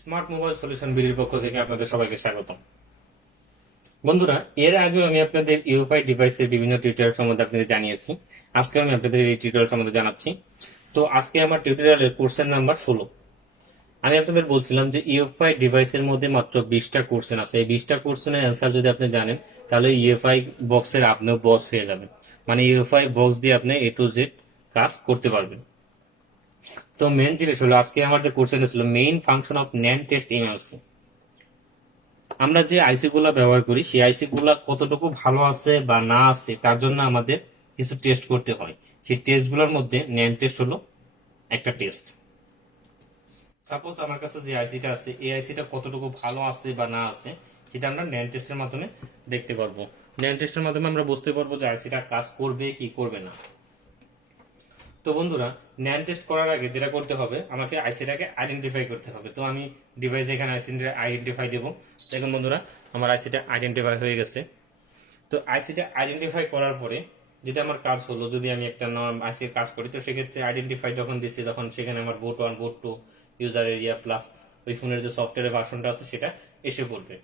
Smart mobile solution বিডির পক্ষ থেকে আপনাদের সবাইকে স্বাগতম। বন্ধুরা, এর আগে আমি আপনাদের ইউএফআই ডিভাইসের বিভিন্ন টিউটোরিয়াল সম্বন্ধে আপনাদের জানিয়েছি। আজকে আমি আপনাদের এই টিউটোরিয়াল সম্বন্ধে জানাচ্ছি। তো আজকে আমার টিউটোরিয়ালের কোর্সের নাম্বার 16। আমি আপনাদের বলছিলাম যে ইউএফআই ডিভাইসের মধ্যে মাত্র 20টা কোর্সেন আছে। এই 20টা কোর্সেনের অ্যান্সার যদি আপনি জানেন, তাহলে ইউএফআই বক্সের আপনিও বস হয়ে যাবেন। মানে ইউএফআই বক্স দিয়ে আপনি A to Z কাজ করতে পারবেন। তো মেন জিনিস হলো, আজকে আমার যে কোর্সের ছিল main function of NAND test MLC. আমরা যে আইসি গুলা ব্যবহার করি, সেই আইসি গুলা কতটুকু ভালো আছে বা না আছে তার জন্য আমাদের কিছু টেস্ট করতে হয়। সেই টেস্ট গুলোর মধ্যে NAND টেস্ট হলো একটা টেস্ট। সাপোজ আমার কাছে যে আইসিটা আছে, এই আইসিটা কতটুকু ভালো আছে বা না আছে সেটা আমরা NAND টেস্টের মাধ্যমে দেখতে পারবো। NAND টেস্টের মাধ্যমে আমরা বুঝতে পারবো যে আইসিটা কাজ করবে কি করবে না। তো বন্ধুরা, NAND টেস্ট করার আগে যেটা করতে হবে, আমাকে আইসিটাকে আইডেন্টিফাই করতে হবে। তো আমি ডিভাইস এখানে আইসিটা আইডেন্টিফাই দেবো। দেখুন বন্ধুরা, আমার আইসিটা আইডেন্টিফাই হয়ে গেছে। তো আইসিটা আইডেন্টিফাই করার পরে যেটা আমার কাজ হলো, যদি আমি একটা আইসি কাজ করি, তো সেক্ষেত্রে আইডেন্টিফাই যখন দিচ্ছি তখন সেখানে আমার boat 1 boat 2 user area plus ওই ফোনের যে সফটওয়্যারের ভার্সনটা আছে সেটা এসে পড়বে।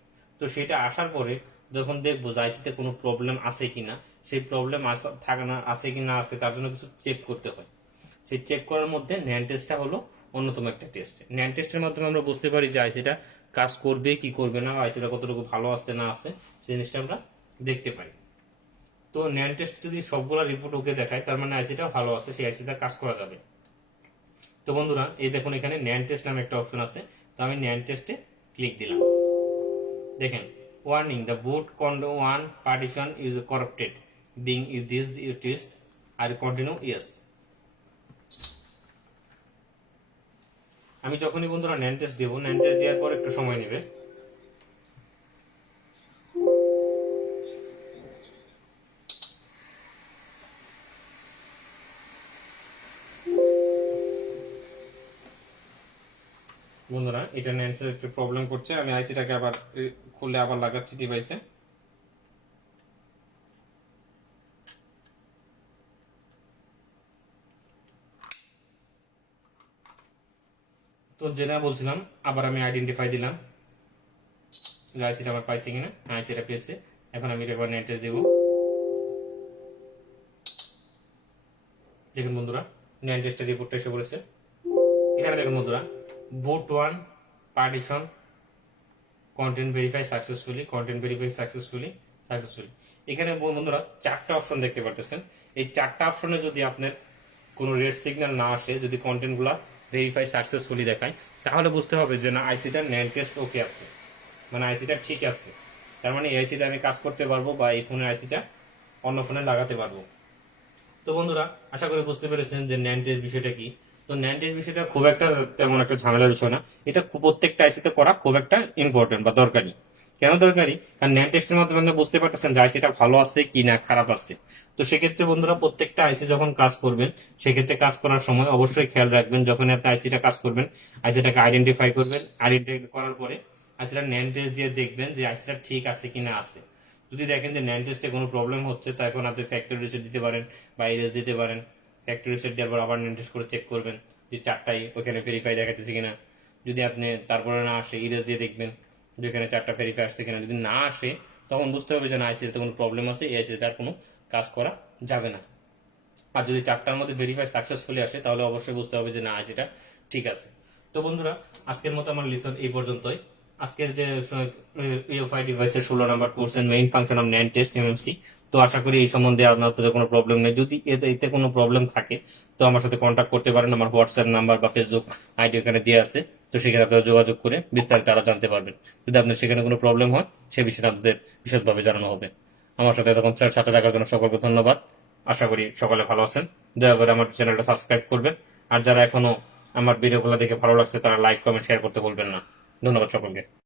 তো সেটা আসার পরে যখন দেখবো যে আইসিতে কোনো প্রবলেম আছে কিনা, সেই প্রবলেম থাকে না আছে কি না আছে তার জন্য কিছু চেক করতে হয়। সেই চেক করার মধ্যে NAND টেস্টটা হলো অন্যতম একটা টেস্ট। NAND টেস্টের মাধ্যমে আমরা বুঝতে পারি যে আইসিটা কাজ করবে কি করবে না, আইসিটা কতটুকু ভালো আছে না আছে সেই জিনিসটা আমরা দেখতে পাই। তো NAND টেস্ট যদি সবগুলা রিপোর্ট ওকে দেখায়, তার মানে আইসিটা ভালো আছে, সেই আইসিটা কাজ করা যাবে। তো বন্ধুরা, এই দেখুন এখানে NAND টেস্ট নামে একটা অপশন আছে। তো আমি NAND টেস্টে ক্লিক দিলাম। দেখেন, warning, the boot one partition is corrupted, being is this you test, আর কন্টিনিউ ইয়েস। আমি যখনই বন্ধুরা NAND টেস্ট দেবো, NAND টেস্ট দেওয়ার পর একটু সময় নেবে। বন্ধুরা, এটা NAND টেস্ট একটু প্রবলেম করছে। আমি আইসিটাকে আবার খুলে আবার লাগাচ্ছি ডিভাইসে। তো যেটা বলছিলাম, আবার আমি আইডেন্টিফাই দিলাম যে আইসিটা আমার পাইছে কিনা। আইসিটা পেয়েছে। এখন আমি একবার NAND টেস্ট দেবো। দেখুন বন্ধুরা, NAND টেস্টের রিপোর্টটা এসে পড়েছে। এখানে দেখুন বন্ধুরা, বুট 1 partition content verify successfully, content verify successfully, successfully. এখানে বন্ধুরা 4টা অপশন দেখতে পারতেছেন। এই 4টা অপশনে যদি আপনার কোনো রেড সিগন্যাল না আসে, যদি কন্টেন্ট গুলা ভেরিফাই সাকসেসফুলি দেখায়, তাহলে বুঝতে হবে যে না, আইসিটা NAND টেস্ট ওকে আছে, মানে আইসিটা ঠিক আছে। তার মানে এই আইসিটা আমি কাজ করতে পারবো বা এই ফোনের আইসিটা অন্য ফোনে লাগাতে পারবো। তো বন্ধুরা, আশা করি বুঝতে পেরেছেন যে NAND টেস্ট বিষয়টা কি। তো NAND টেস্ট বিষয়টা খুব একটা তেমন একটা ঝামেলার বিষয় না। এটা প্রত্যেকটা আইসিতে করা খুব একটা ইম্পর্টেন্ট বা দরকারি। কেন দরকারি? কারণ NAND টেস্টের মাধ্যমে আপনি বুঝতে পারতেছেন যে আইসিটা ভালো আছে কি না খারাপ আছে। তো সেক্ষেত্রে বন্ধুরা, প্রত্যেকটা আইসি যখন কাজ করবেন, সেক্ষেত্রে কাজ করার সময় অবশ্যই খেয়াল রাখবেন, যখন আপনি আইসিটা কাজ করবেন, আইসিটাকে আইডেন্টিফাই করবেন। আইডেন্টিফাই করার পরে আইসিটা NAND টেস্ট দিয়ে দেখবেন যে আইসিটা ঠিক আছে কিনা আছে। যদি দেখেন যে NAND টেস্টে কোনো প্রবলেম হচ্ছে, তখন আপনি ফ্যাক্টরি রিসেট দিতে পারেন বা ইরেজ দিতে পারেন। ফ্যাক্টরি রিসেট দেওয়ার পর আবার NAND টেস্ট করে চেক করবেন যে 4টাই ওখানে ভেরিফাই দেখাতেছে কিনা। যদি আপনি তারপরে না আসে, ইরেজ দিয়ে দেখবেন যে ওখানে 4টা ভেরিফাই আসছে কিনা। যদি না আসে, তখন বুঝতে হবে যে না, আইসিতে কোনো প্রবলেম আছে, এই আইসিতে আর কোনো কাজ করা যাবে না। আর যদি 4টার মধ্যে ভেরিফাই সাকসেসফুলি আসে, তাহলে অবশ্যই বুঝতে হবে যে না, আইসিটা ঠিক আছে। তো বন্ধুরা, আজকের মতো আমার লিসন এই পর্যন্তই। আজকের যে ইউএফআই ডিভাইসের 16 নাম্বার কোর্স এর main function of NAND test MMC. তো আশা করি এই সম্বন্ধে আপনাদের কোনো প্রবলেম নেই। যদি এতে কোনো প্রবলেম থাকে, তো আমার সাথে কন্ট্যাক্ট করতে পারেন। আমার হোয়াটসঅ্যাপ নাম্বার বা ফেসবুক আইডি ওখানে দেওয়া আছে। তো সেখানে আপনারা যোগাযোগ করে বিস্তারিত আরো জানতে পারবেন। যদি আপনার সেখানে কোনো প্রবলেম হয়, সে বিষয়ে আপনাদের বিশদভাবে জানানো হবে। আমার সাথে এতক্ষণ সাথে থাকার জন্য সকলকে ধন্যবাদ। আশা করি সকলে ভালো আছেন। দয়া করে আমার চ্যানেলটা সাবস্ক্রাইব করবেন। আর যারা এখনো আমার ভিডিওগুলো দেখে ভালো লাগছে, তারা লাইক কমেন্ট শেয়ার করতে ভুলবেন না। ধন্যবাদ সকলকে।